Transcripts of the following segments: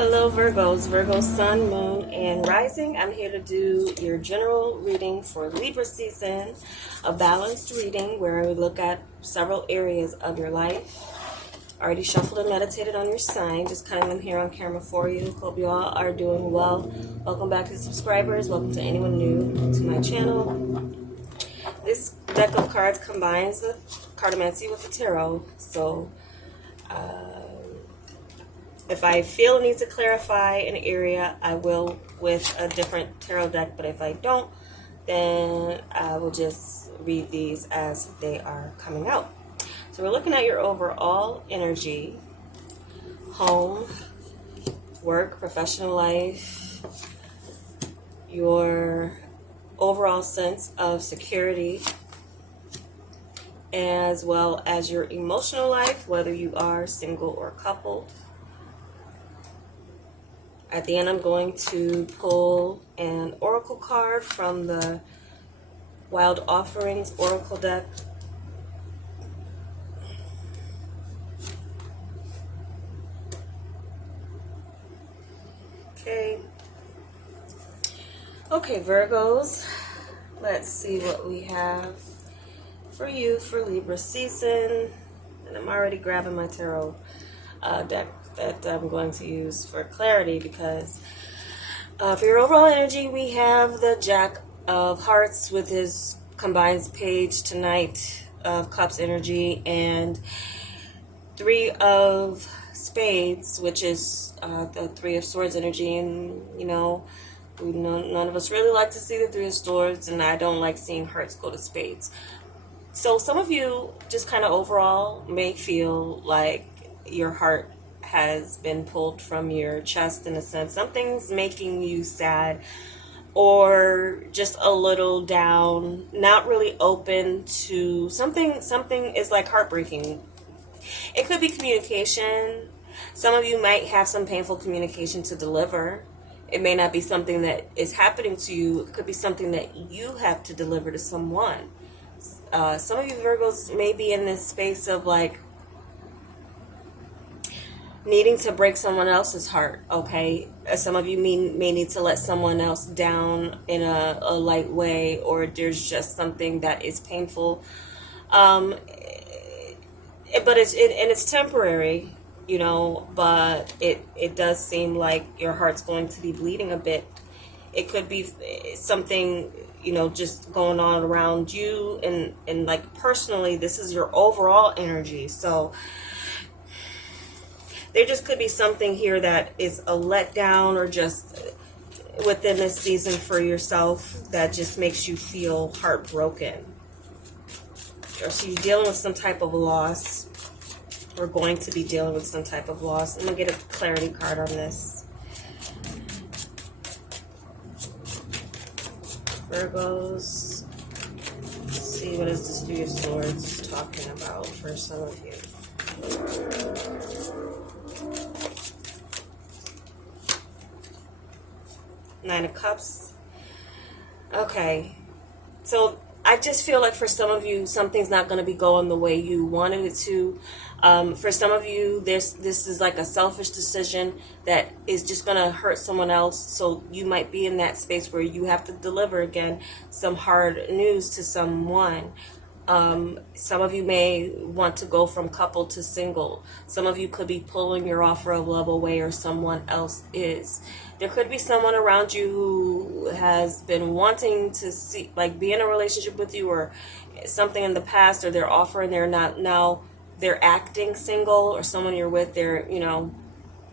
Hello Virgos, Virgo Sun, Moon, and Rising. I'm here to do your general reading for Libra season, a balanced reading where we look at several areas of your life. Already shuffled and meditated on your sign, just kind of am here on camera for you. Hope you all are doing well. Welcome back to subscribers. Welcome to anyone new to my channel. This deck of cards combines the cartomancy with the tarot, so if I feel a need to clarify an area, I will with a different tarot deck, but if I don't, then I will just read these as they are coming out. So we're looking at your overall energy, home, work, professional life, your overall sense of security, as well as your emotional life, whether you are single or coupled. At the end, I'm going to pull an oracle card from the Wild Offerings Oracle deck. Okay, Virgos, let's see what we have for you for Libra season. And I'm already grabbing my tarot deck that I'm going to use for clarity, because for your overall energy, we have the Jack of Hearts with his combined page tonight of Cups energy, and Three of Spades, which is the Three of Swords energy. And you know, none of us really like to see the Three of Swords, and I don't like seeing hearts go to spades. So some of you just kind of overall may feel like your heart has been pulled from your chest in a sense. Something's making you sad or just a little down, not really open to something is like heartbreaking. It could be communication. Some of you might have some painful communication to deliver. It may not be something that is happening to you. It could be something that you have to deliver to someone. Some of you Virgos may be in this space of like needing to break someone else's heart, okay? Some of you may need to let someone else down in a light way, or there's just something that is painful. But it's temporary, you know, but it does seem like your heart's going to be bleeding a bit. It could be something, you know, just going on around you, and like personally, this is your overall energy. So there just could be something here that is a letdown, or just within this season for yourself that just makes you feel heartbroken. Or so you're dealing with some type of loss. We're going to be dealing with some type of loss. I'm going to get a clarity card on this. Virgos, let's see, what is this Three of Swords talking about for some of you? Nine of Cups. Okay, so I just feel like for some of you, something's not going to be going the way you wanted it to. For some of you, this is like a selfish decision that is just going to hurt someone else. So you might be in that space where you have to deliver, again, some hard news to someone. Some of you may want to go from couple to single. Some of you could be pulling your offer of love away, or someone else is. There could be someone around you who has been wanting to see, like, be in a relationship with you, or something in the past, or they're offering, they're not now, they're acting single, or someone you're with, they're, you know,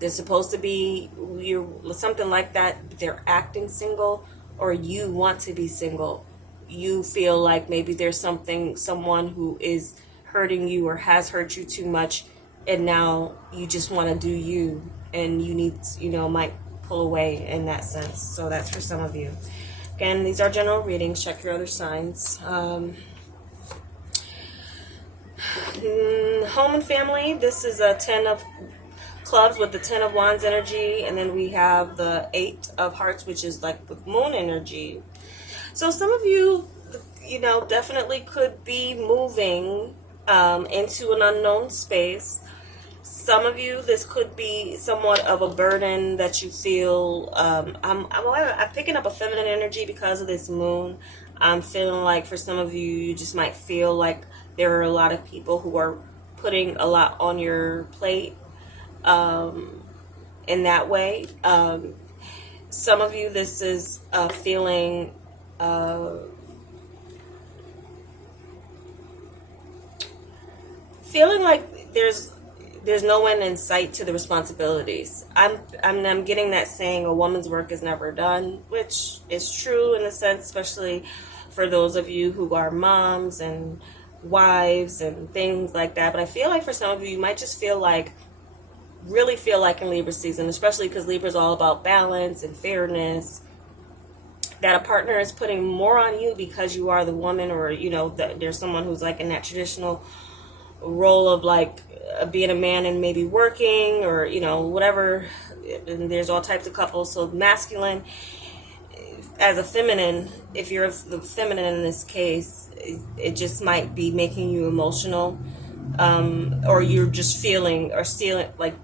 they're supposed to be, you're something like that, they're acting single, or you want to be single. You feel like maybe there's someone who is hurting you or has hurt you too much, and now you just want to do you, and you need, you know, might pull away in that sense. So that's for some of you. Again, these are general readings. Check your other signs. Home and family. This is a 10 of Clubs with the 10 of Wands energy, and then we have the 8 of Hearts, which is like with Moon energy. So some of you, you know, definitely could be moving into an unknown space. Some of you, this could be somewhat of a burden that you feel. I'm picking up a feminine energy because of this moon. I'm feeling like for some of you, you just might feel like there are a lot of people who are putting a lot on your plate in that way. Some of you, this is a feeling feeling like there's no end in sight to the responsibilities. I'm getting that saying, a woman's work is never done, which is true in a sense, especially for those of you who are moms and wives and things like that. But I feel like for some of you, you might just really feel like in Libra season, especially because Libra is all about balance and fairness, that a partner is putting more on you because you are the woman, or, there's someone who's like in that traditional role of like being a man and maybe working, or whatever. And there's all types of couples. So masculine as a feminine, if you're the feminine in this case, it just might be making you emotional, or you're just feeling or feeling like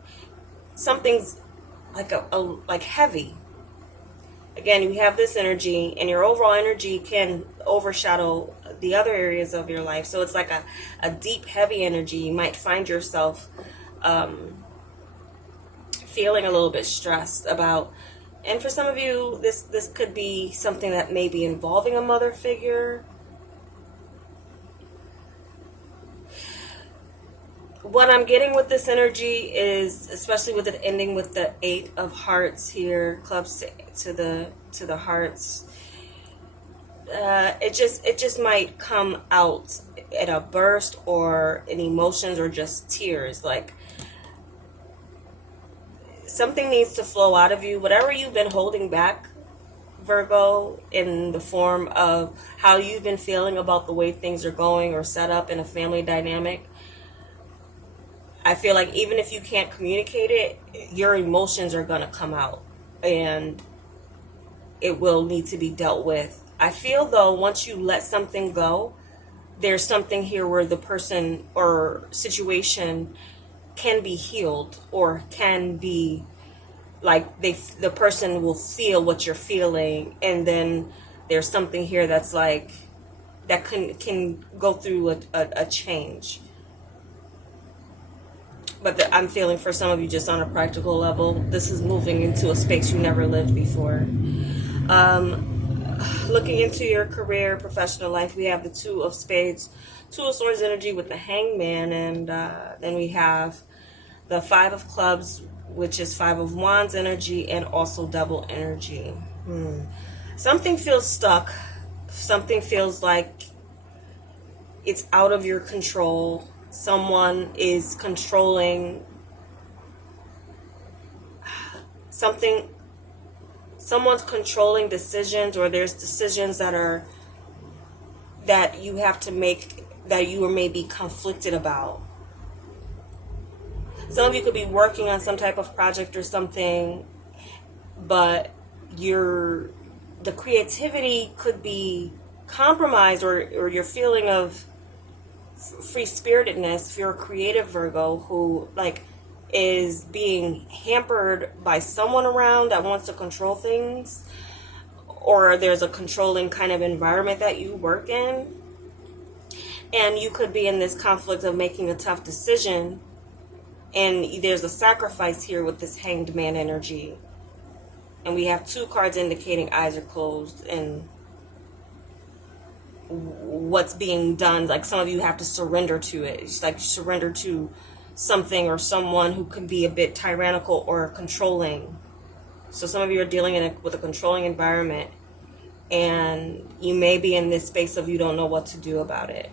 something's like like heavy. Again, you have this energy, and your overall energy can overshadow the other areas of your life. So it's like a deep, heavy energy. You might find yourself feeling a little bit stressed about. And for some of you, this could be something that may be involving a mother figure. What I'm getting with this energy is, especially with it ending with the 8 of Hearts here, clubs to the hearts, it just might come out in a burst or in emotions or just tears. Like something needs to flow out of you. Whatever you've been holding back, Virgo, in the form of how you've been feeling about the way things are going or set up in a family dynamic, I feel like even if you can't communicate it, your emotions are going to come out and it will need to be dealt with. I feel though, once you let something go, there's something here where the person or situation can be healed, or can be like the person will feel what you're feeling. And then there's something here that's like, that can go through a change. But I'm feeling for some of you, just on a practical level, this is moving into a space you never lived before. Looking into your career, professional life, we have the 2 of Spades, 2 of Swords energy with the Hangman, and then we have the 5 of Clubs, which is 5 of Wands energy, and also double energy. Something feels stuck. Something feels like it's out of your control. Someone is controlling something. Someone's controlling decisions, or there's decisions that you have to make that you are maybe conflicted about. Some of you could be working on some type of project or something, but the creativity could be compromised, or your feeling of free-spiritedness, if you're a creative Virgo who is being hampered by someone around that wants to control things, or there's a controlling kind of environment that you work in, and you could be in this conflict of making a tough decision, and there's a sacrifice here with this Hanged Man energy, and we have 2 cards indicating eyes are closed and what's being done. Like some of you have to surrender to it. It's like surrender to something or someone who can be a bit tyrannical or controlling. So some of you are dealing with a controlling environment, and you may be in this space of you don't know what to do about it.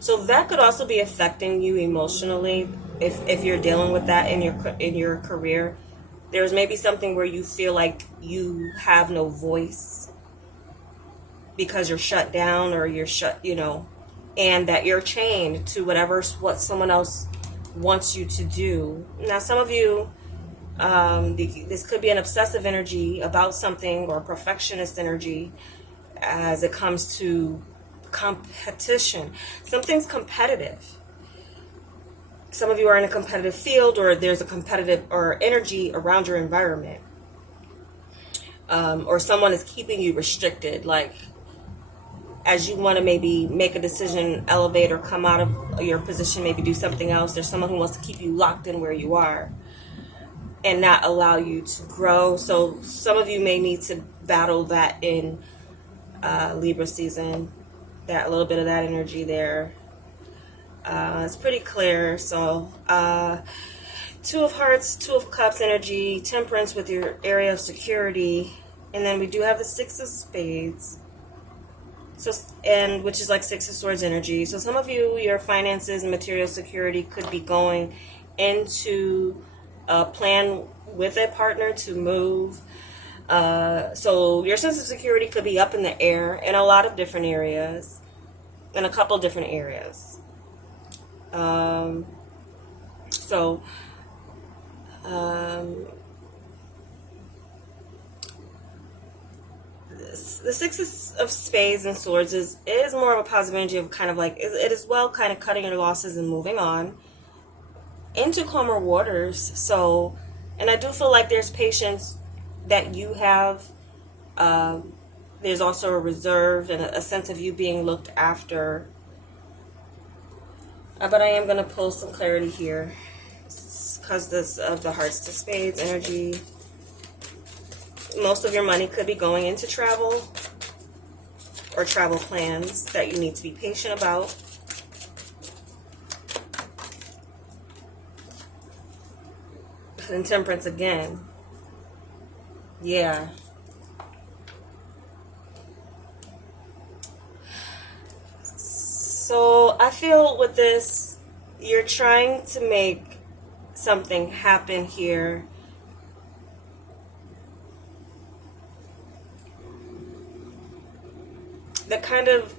So that could also be affecting you emotionally if you're dealing with that in your career. There's maybe something where you feel like you have no voice because you're shut down, or you're shut, and that you're chained to what someone else wants you to do. Now, some of you, this could be an obsessive energy about something, or perfectionist energy as it comes to competition. Something's competitive. some of you are in a competitive field, or there's a competitive or energy around your environment. Or someone is keeping you restricted, like as you want to maybe make a decision, elevate or come out of your position, maybe do something else. There's someone who wants to keep you locked in where you are and not allow you to grow. So some of you may need to battle that in Libra season, that little bit of that energy there. It's pretty clear. So Two of Hearts, Two of Cups energy, Temperance with your area of security, and then we do have the Six of Spades. So, and which is like Six of Swords energy. So some of you, your finances and material security could be going into a plan with a partner to move. So your sense of security could be up in the air in a lot of different areas, in a couple different areas. The Six of Spades and Swords is more of a positive energy of kind of like, it is well kind of cutting your losses and moving on into calmer waters. So, and I do feel like there's patience that you have. There's also a reserve and a sense of you being looked after. But I am going to pull some clarity here because this of the Hearts to Spades energy. Most of your money could be going into travel or travel plans that you need to be patient about. And Temperance again. Yeah. So I feel with this, you're trying to make something happen here. That kind of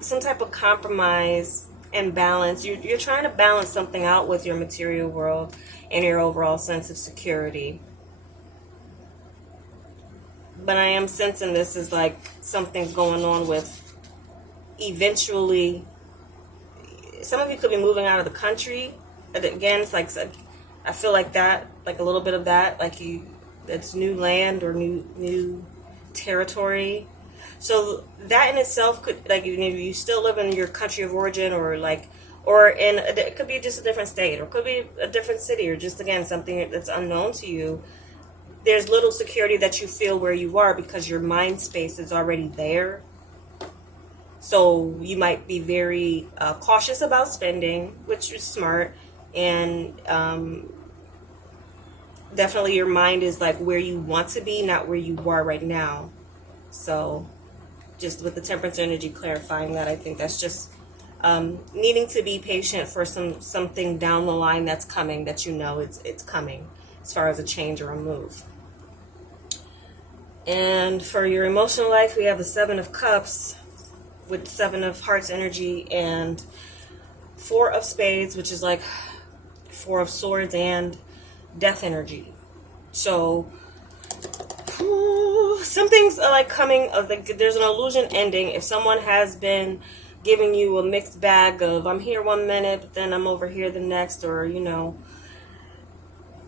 some type of compromise and balance. You're trying to balance something out with your material world and your overall sense of security. But I am sensing this is like something's going on with eventually. Some of you could be moving out of the country. And again, it's like, I feel like that, like a little bit of that, like that's new land or new territory. So that in itself could, like, you still live in your country of origin, or it could be just a different state, or it could be a different city, or just, again, something that's unknown to you. There's little security that you feel where you are because your mind space is already there. So you might be very cautious about spending, which is smart, and definitely your mind is like where you want to be, not where you are right now. So just with the Temperance energy clarifying that, I think that's just needing to be patient for something down the line that's coming, that you know it's coming, as far as a change or a move. And for your emotional life, we have the Seven of Cups with Seven of Hearts energy and Four of Spades, which is like Four of Swords and Death energy. So something's like coming of there's an illusion ending. If someone has been giving you a mixed bag of, I'm here one minute, but then I'm over here the next, or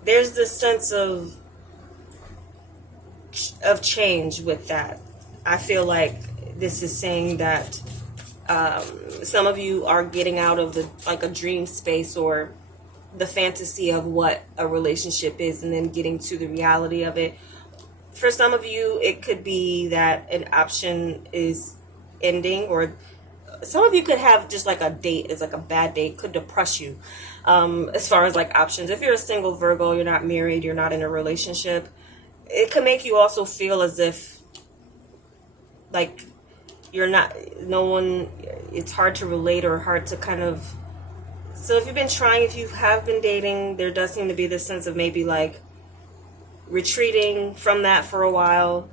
there's this sense of change with that. I feel like this is saying that some of you are getting out of a dream space or the fantasy of what a relationship is, and then getting to the reality of it. For some of you, it could be that an option is ending, or some of you could have just like a date is like a bad date, could depress you as far as like options. If you're a single Virgo, you're not married, you're not in a relationship, it could make you also feel as if like it's hard to relate or hard to kind of. So if you have been dating, there does seem to be this sense of maybe like retreating from that for a while.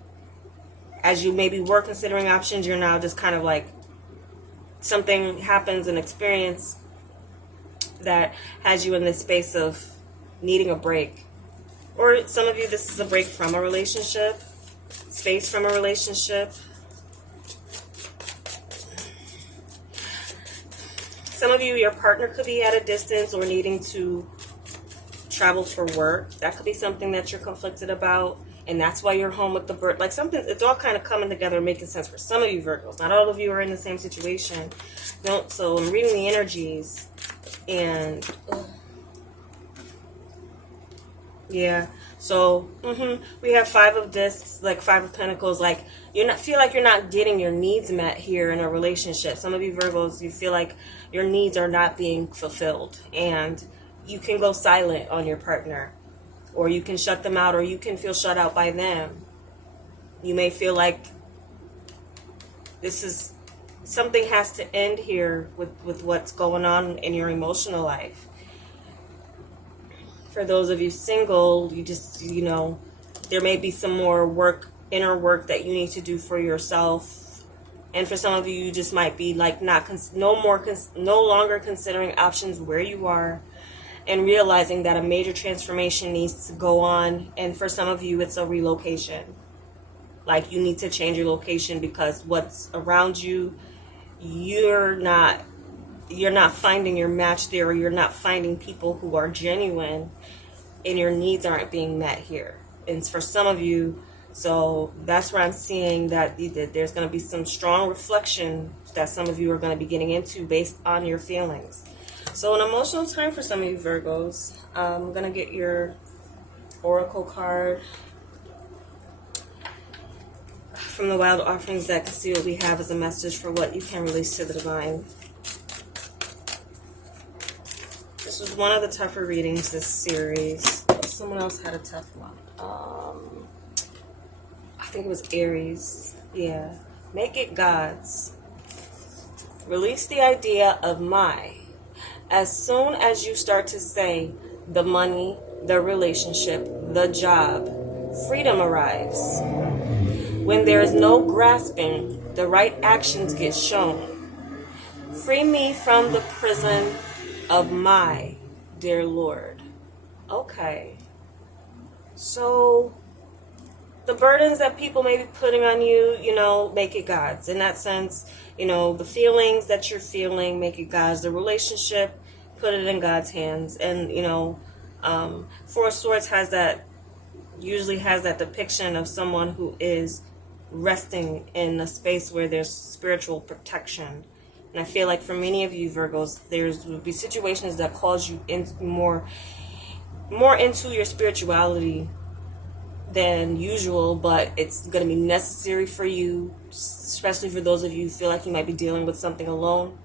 As you maybe were considering options, you're now just kind of like, something happens, an experience that has you in this space of needing a break. Or some of you, this is a break from a relationship, space from a relationship. Some of you, your partner could be at a distance or needing to travel for work. That could be something that you're conflicted about, and that's why you're home with the bird. Like something, it's all kind of coming together and making sense for some of you Virgos. Not all of you are in the same situation. Don't. So I'm reading the energies, and yeah. So we have 5 of discs, like 5 of pentacles. Like feel like you're not getting your needs met here in a relationship. Some of you Virgos, you feel like your needs are not being fulfilled, and you can go silent on your partner, or you can shut them out, or you can feel shut out by them. You may feel like this is something has to end here with what's going on in your emotional life. For those of you single, you just, there may be some more inner work that you need to do for yourself. And for some of you, you just might be like no longer considering options where you are, and realizing that a major transformation needs to go on. And for some of you, it's a relocation. Like you need to change your location because what's around you, you're not finding your match there, or you're not finding people who are genuine, and your needs aren't being met here. And for some of you, so that's where I'm seeing that there's going to be some strong reflection that some of you are going to be getting into based on your feelings. So an emotional time for some of you Virgos. I'm going to get your oracle card from the Wild Offerings deck to see what we have as a message for what you can release to the divine. This was one of the tougher readings this series. Someone else had a tough one. I think it was Aries. Yeah. Make it God's. Release the idea of my. As soon as you start to say the money, the relationship, the job, freedom arrives. When there is no grasping, the right actions get shown. Free me from the prison of my dear Lord. Okay. So the burdens that people may be putting on you, make it God's. In that sense, the feelings that you're feeling, make it God's. The relationship, put it in God's hands. And, Four of Swords usually has that depiction of someone who is resting in a space where there's spiritual protection. And I feel like for many of you Virgos, will be situations that cause you more into your spirituality than usual, but it's going to be necessary for you, especially for those of you who feel like you might be dealing with something alone.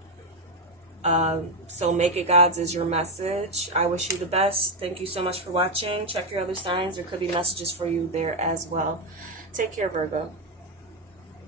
So make it God's is your message. I wish you the best. Thank you so much for watching. Check your other signs. There could be messages for you there as well. Take care, Virgo.